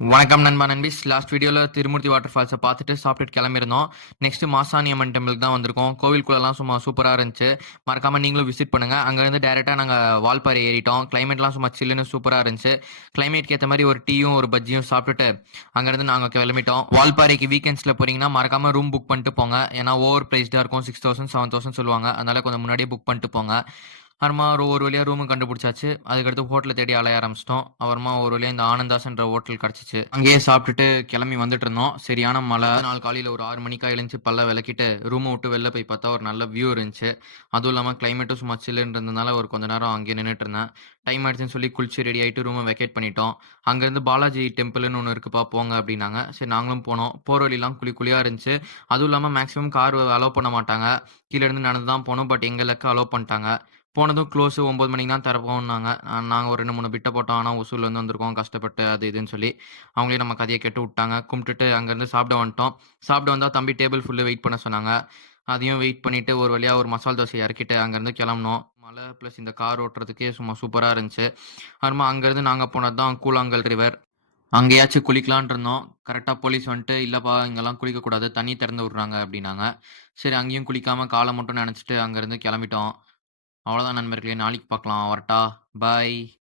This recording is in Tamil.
வணக்கம் நண்பா நண்பீஸ். லாஸ்ட் வீடியோல திருமூர்த்தி வாட்டர் ஃபால்ஸ பார்த்துட்டு சாப்பிட்டுட்டு கிளம்பியிருந்தோம். நெக்ஸ்ட் மாசாணி அம்மன் டெம்பிளுக்கு தான் வந்திருக்கோம். கோவிலுக்குள்ளலாம் சும்மா சூப்பரா இருந்துச்சு. மறக்காம நீங்களும் விசிட் பண்ணுங்க. அங்கேருந்து டைரக்ட்டா நாங்க வால்பாறை ஏறிட்டோம். கிளைமேட்லாம் சும்மா சில்லுன்னு சூப்பரா இருந்துச்சு. கிளைமேட்க்கு ஏத்த மாரி ஒரு டீயும், ஒரு பஜ்ஜியும் சாப்பிட்டுட்டு அங்கேருந்து நாங்க கிளம்பிட்டோம். வால்பாறைக்கு வீக்கெண்ட்ஸ்ல போறீங்கன்னா மறக்காம ரூம் புக் பண்ணிட்டு போங்க. ஏன்னா ஓவர் பிரைஸ்டா இருக்கும். 6000 7000 சொல்லுவாங்க. அதனால கொஞ்சம் முன்னாடியே புக் பண்ணிட்டு போங்க. அப்புறமா ஒரு வழியா ரூமும் கண்டுபிடிச்சாச்சு. அதுக்கடுத்து ஹோட்டல தேடி அலைய ஆரம்பிச்சிட்டோம். அப்புறமா ஒரு வழியா இந்த ஆனந்தாஸ்ன்ற ஹோட்டல் கிடைச்சுச்சு. அங்கேயே சாப்பிட்டுட்டு கிளம்பி வந்துட்டு இருந்தோம். சரியான மழை. நாள் காலையில ஒரு 6 மணிக்கா எழுந்துச்சு பல்ல விளக்கிட்டு ரூம விட்டு வெளில போய் பார்த்தா ஒரு நல்ல வியூ இருந்துச்சு. அதுவும் இல்லாம கிளைமேட்டும் சும்மா சில்லுன்னு இருந்ததுனால ஒரு கொஞ்ச நேரம் அங்கேயே நின்னுட்டு இருந்தேன். டைம் ஆயிடுச்சுன்னு சொல்லி குளிச்சு ரெடி ஆயிட்டு ரூம வெக்கேட் பண்ணிட்டோம். அங்கேருந்து பாலாஜி டெம்பிள்னு ஒண்ணு இருக்குப்பா போங்க அப்படின்னாங்க. சரி நாங்களும் போனோம். போற வழிலாம் குழி குழியா இருந்துச்சு. அதுவும் இல்லாம மேக்ஸிமம் கார் அலோவ் பண்ண மாட்டாங்க. கீழ இருந்து நடந்து தான் போணும். பட் எங்க லக் அலோவ் பண்ணிட்டாங்க. போனதும் க்ளோஸ் 9 மணிக்கு தான் திறப்போம்னாங்க. நாங்க ஒரு 2, 3 பிட்ட போட்டோம். ஆனா ஒசூர்லேருந்து வந்திருக்கோம் கஷ்டப்பட்டு அது இதுன்னு சொல்லி. அவங்களே நம்ம கதைய கேட்டு விட்டாங்க. கும்பிட்டுட்டு அங்கேருந்து சாப்பிட வந்துட்டோம். சாப்பிட வந்தா தம்பி டேபிள் ஃபுல்லு வெயிட் பண்ண சொன்னாங்க. அதையும் வெயிட் பண்ணிட்டு ஒரு வழியா ஒரு மசால் தோசைய இறக்கிட்டு அங்கேருந்து கிளம்புனோம். மழை ப்ளஸ் இந்த கார் ஓட்டுறதுக்கே சும்மா சூப்பரா இருந்துச்சு. அப்புறமா அங்கேருந்து நாங்க போனது தான் கூழாங்கல் ரிவர். அங்கேயாச்சும் குளிக்கலான்ட்டு இருந்தோம். கரெக்ட்டா போலீஸ் வந்துட்டு, "இல்லப்பா இங்கலாம் குளிக்கக்கூடாது. தண்ணி திறந்து விடுறாங்க" அப்படின்னாங்க. சரி அங்கேயும் குளிக்காம கால மட்டும் நனச்சுட்டு அங்கேருந்து கிளம்பிட்டோம். அவ்வளோதான் நண்பர்களே. நாளைக்கு பார்க்கலாம். வரட்டா? பாய்.